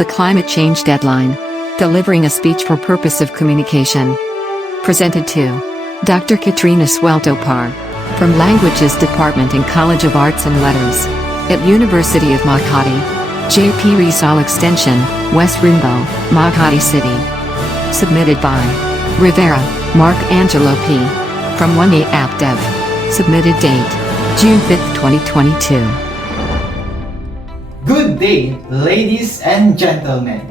The Climate Change Deadline. Delivering a speech for purpose of communication. Presented to Dr. Katrina Sweltopar from Languages Department in College of Arts and Letters at University of Makati, J.P. Rizal Extension, West Rimbo, Makati City. Submitted by Rivera, Mark Angelo P. from 1A AppDev. Submitted date June 5, 2022. Good day, ladies and gentlemen.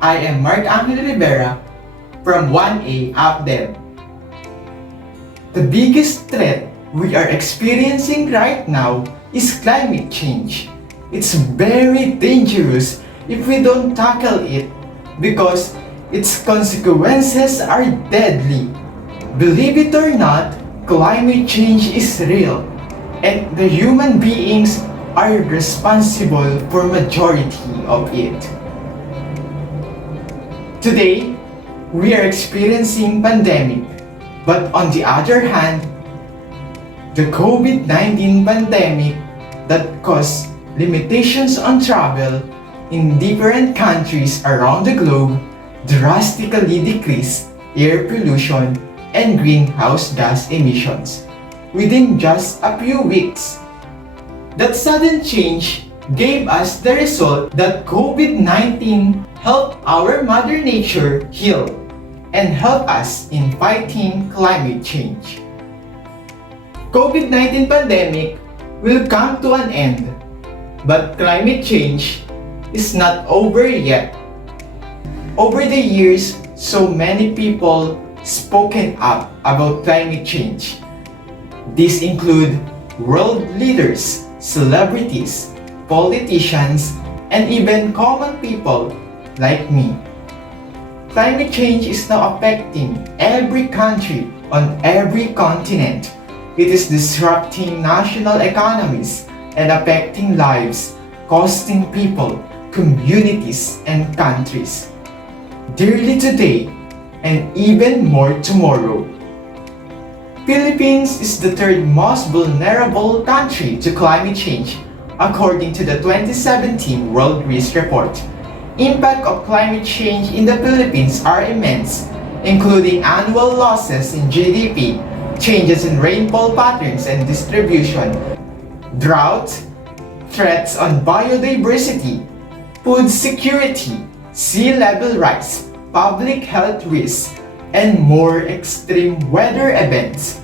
I am Mark Angelo Rivera from 1A AppDev. The biggest threat we are experiencing right now is climate change. It's very dangerous if we don't tackle it because its consequences are deadly. Believe it or not, climate change is real, and the human beings are responsible for majority of it. Today, we are experiencing pandemic, but on the other hand, the COVID-19 pandemic that caused limitations on travel in different countries around the globe drastically decreased air pollution and greenhouse gas emissions within just a few weeks. That sudden change gave us the result that COVID-19 helped our Mother Nature heal and help us in fighting climate change. COVID-19 pandemic will come to an end, but climate change is not over yet. Over the years, so many people spoken up about climate change. These include world leaders, celebrities, politicians, and even common people like me. Climate change is now affecting every country on every continent. It is disrupting national economies and affecting lives, costing people, communities, and countries dearly today and even more tomorrow. Philippines is the third most vulnerable country to climate change according to the 2017 World Risk Report. Impact of climate change in the Philippines are immense, including annual losses in GDP, changes in rainfall patterns and distribution, drought, threats on biodiversity, food security, sea level rise, public health risks, and more extreme weather events.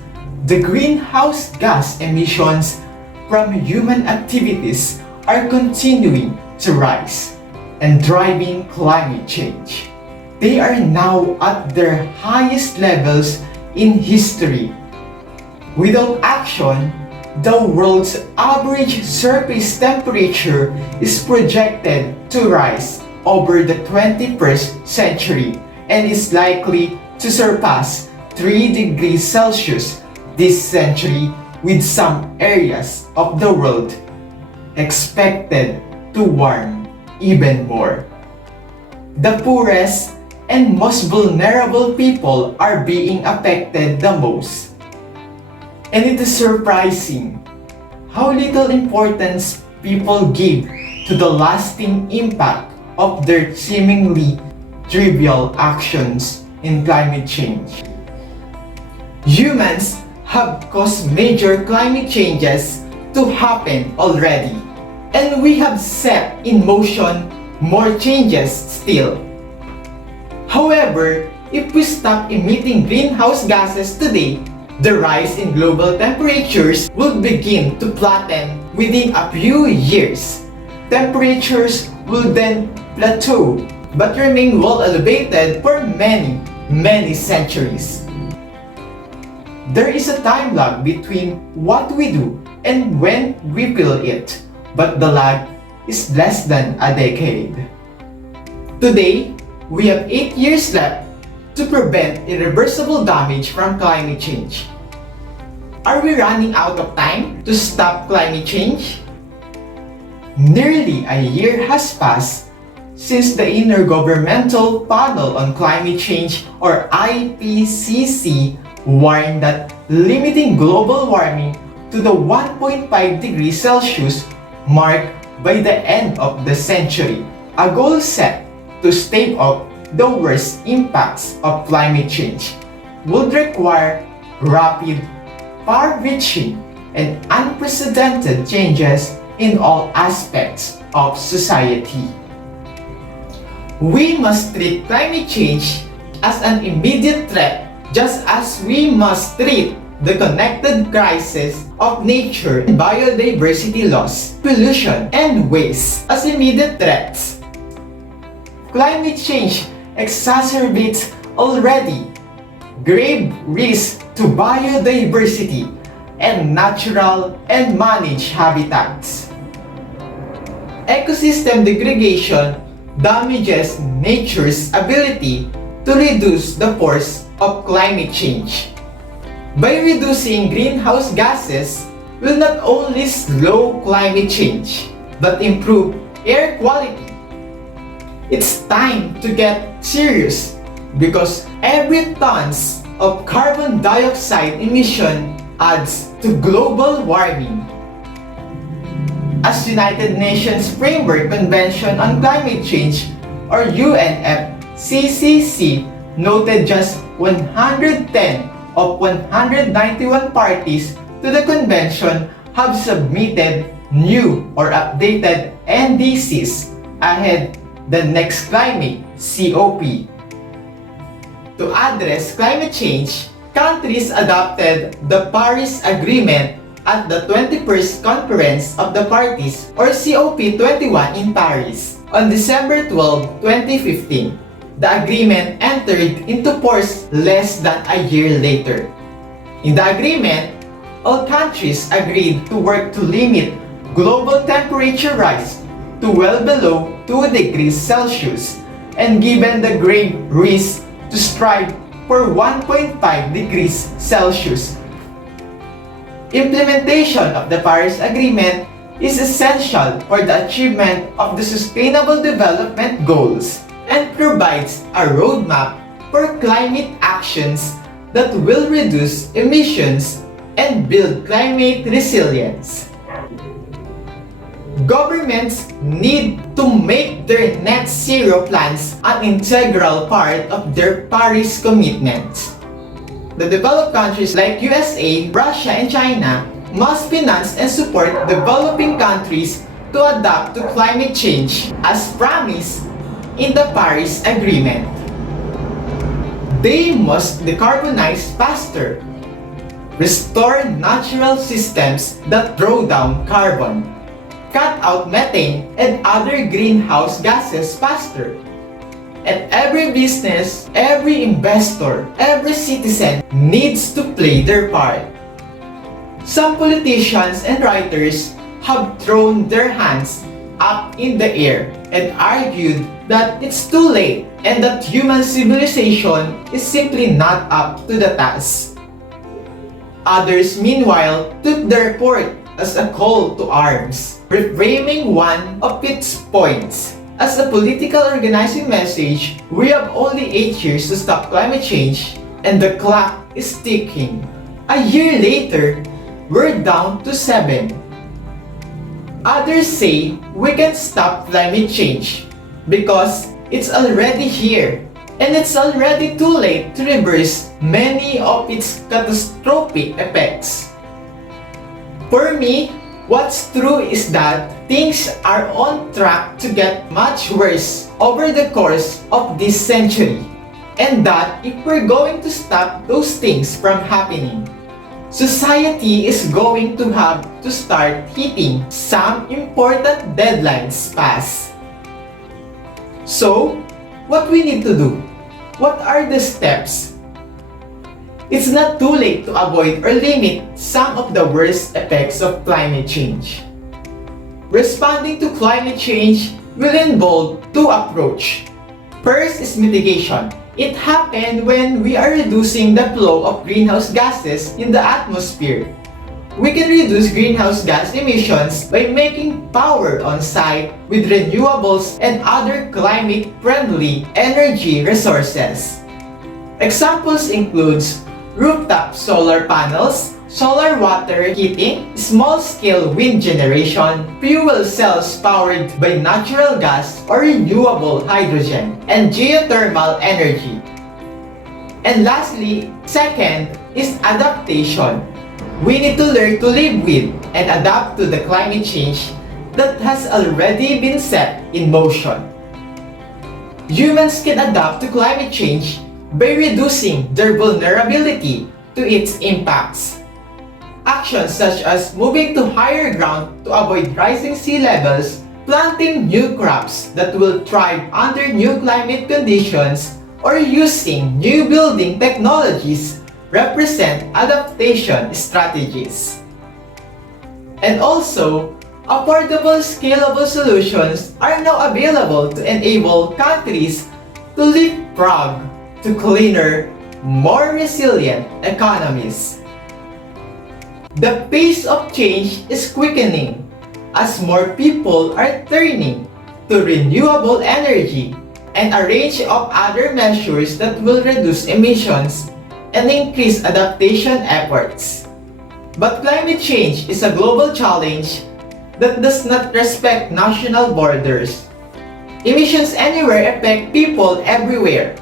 The greenhouse gas emissions from human activities are continuing to rise and driving climate change. They are now at their highest levels in history. Without action, the world's average surface temperature is projected to rise over the 21st century and is likely to surpass 3 degrees Celsius this century, with some areas of the world expected to warm even more. The poorest and most vulnerable people are being affected the most. And it is surprising how little importance people give to the lasting impact of their seemingly trivial actions in climate change. Humans have caused major climate changes to happen already, and we have set in motion more changes still. However, if we stop emitting greenhouse gases today, the rise in global temperatures will begin to flatten within a few years. Temperatures will then plateau but remain well elevated for many centuries. There is a time lag between what we do and when we feel it, but the lag is less than a decade. Today, we have 8 years left to prevent irreversible damage from climate change. Are we running out of time to stop climate change? Nearly a year has passed since the Intergovernmental Panel on Climate Change, or IPCC, warned that limiting global warming to the 1.5 degrees Celsius mark by the end of the century a goal set to stave off the worst impacts of climate change would require rapid, far-reaching, and unprecedented changes in all aspects of society. We must treat climate change as an immediate threat, just as we must treat the connected crisis of nature and biodiversity loss, pollution, and waste as immediate threats. Climate change exacerbates already grave risks to biodiversity and natural and managed habitats. Ecosystem degradation damages nature's ability to reduce the force of climate change. By reducing greenhouse gases will not only slow climate change, but improve air quality. It's time to get serious because every tons of carbon dioxide emission adds to global warming. As United Nations Framework Convention on Climate Change or UNFCCC noted, just 110 of 191 parties to the convention have submitted new or updated NDCs ahead the next climate COP. To address climate change, countries adopted the Paris Agreement at the 21st Conference of the Parties or COP21 in Paris on December 12, 2015. The agreement entered into force less than a year later. In the agreement, all countries agreed to work to limit global temperature rise to well below 2 degrees Celsius, and given the grave risk, to strive for 1.5 degrees Celsius. Implementation of the Paris Agreement is essential for the achievement of the Sustainable Development Goals and provides a roadmap for climate actions that will reduce emissions and build climate resilience. Governments need to make their net zero plans an integral part of their Paris commitments. The developed countries like USA, Russia, and China must finance and support developing countries to adapt to climate change as promised in the Paris Agreement. They must decarbonize faster, restore natural systems that draw down carbon, cut out methane and other greenhouse gases faster. And every business, every investor, every citizen needs to play their part. Some politicians and writers have thrown their hands up in the air and argued that it's too late and that human civilization is simply not up to the task. Others, meanwhile, took the report as a call to arms, reframing one of its points as a political organizing message. We have only 8 years to stop climate change and the clock is ticking. A year later, we're down to 7. Others say we can stop climate change because it's already here and it's already too late to reverse many of its catastrophic effects. For me, what's true is that things are on track to get much worse over the course of this century, and that if we're going to stop those things from happening, society is going to have to start hitting some important deadlines fast. So, what we need to do? What are the steps? It's not too late to avoid or limit some of the worst effects of climate change. Responding to climate change will involve 2 approaches. First is mitigation. It happens when we are reducing the flow of greenhouse gases in the atmosphere. We can reduce greenhouse gas emissions by making power on site with renewables and other climate-friendly energy resources. Examples include rooftop solar panels solar water heating, small-scale wind generation, fuel cells powered by natural gas or renewable hydrogen, and geothermal energy. And lastly, second is adaptation. We need to learn to live with and adapt to the climate change that has already been set in motion. Humans can adapt to climate change by reducing their vulnerability to its impacts. Actions such as moving to higher ground to avoid rising sea levels, planting new crops that will thrive under new climate conditions, or using new building technologies represent adaptation strategies. And also, affordable, scalable solutions are now available to enable countries to leapfrog to cleaner, more resilient economies. The pace of change is quickening as more people are turning to renewable energy and a range of other measures that will reduce emissions and increase adaptation efforts. But climate change is a global challenge that does not respect national borders. Emissions anywhere affect people everywhere.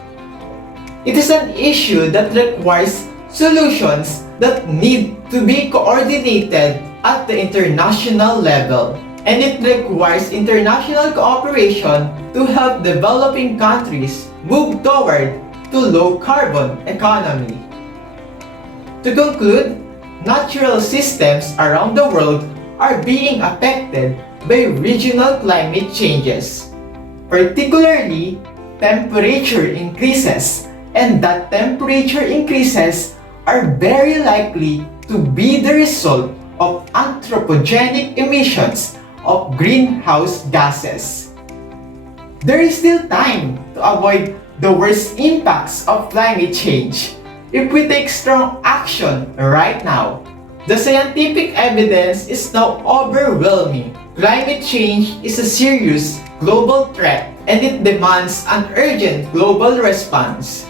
It is an issue that requires solutions that need to be coordinated at the international level, and it requires international cooperation to help developing countries move toward to low-carbon economy. To conclude, natural systems around the world are being affected by regional climate changes. Particularly, temperature increases, and that temperature increases are very likely to be the result of anthropogenic emissions of greenhouse gases. There is still time to avoid the worst impacts of climate change if we take strong action right now. The scientific evidence is now overwhelming. Climate change is a serious global threat and it demands an urgent global response.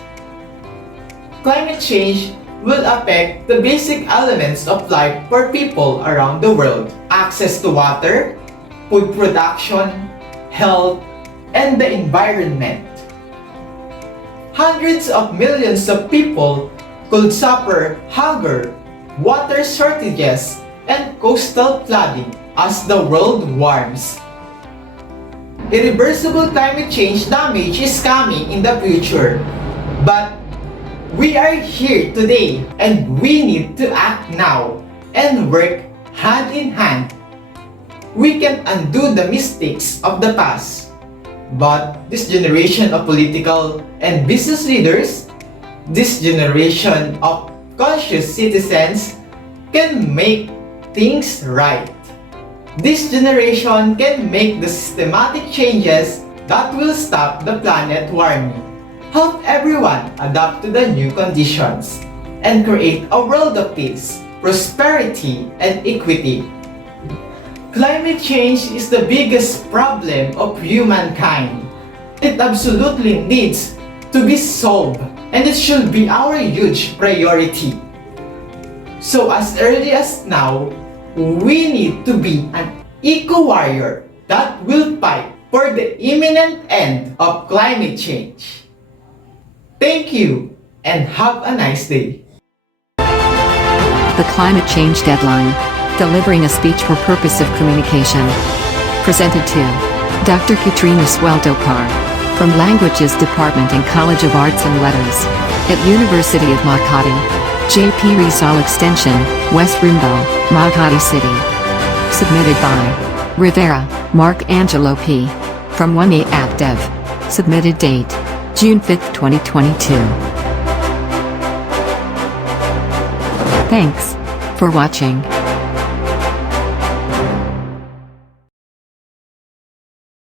Climate change will affect the basic elements of life for people around the world: access to water, food production, health, and the environment. Hundreds of millions of people could suffer hunger, water shortages, and coastal flooding as the world warms. Irreversible climate change damage is coming in the future, but we are here today and we need to act now and work hand in hand. We can undo the mistakes of the past, but this generation of political and business leaders, this generation of conscious citizens can make things right. This generation can make the systematic changes that will stop the planet warming, help everyone adapt to the new conditions, and create a world of peace, prosperity, and equity. Climate change is the biggest problem of humankind. It absolutely needs to be solved, and it should be our huge priority. So as early as now, we need to be an eco-warrior that will fight for the imminent end of climate change. Thank you and have a nice day. The Climate Change Deadline. Delivering a speech for purpose of communication. Presented to Dr. Katrina Sweltopar from Languages Department in College of Arts and Letters at University of Makati, J.P. Rizal Extension, West Rimbo, Makati City. Submitted by Rivera, Mark Angelo P. from 1A Active. Submitted date June 5, 2022. Thanks for watching.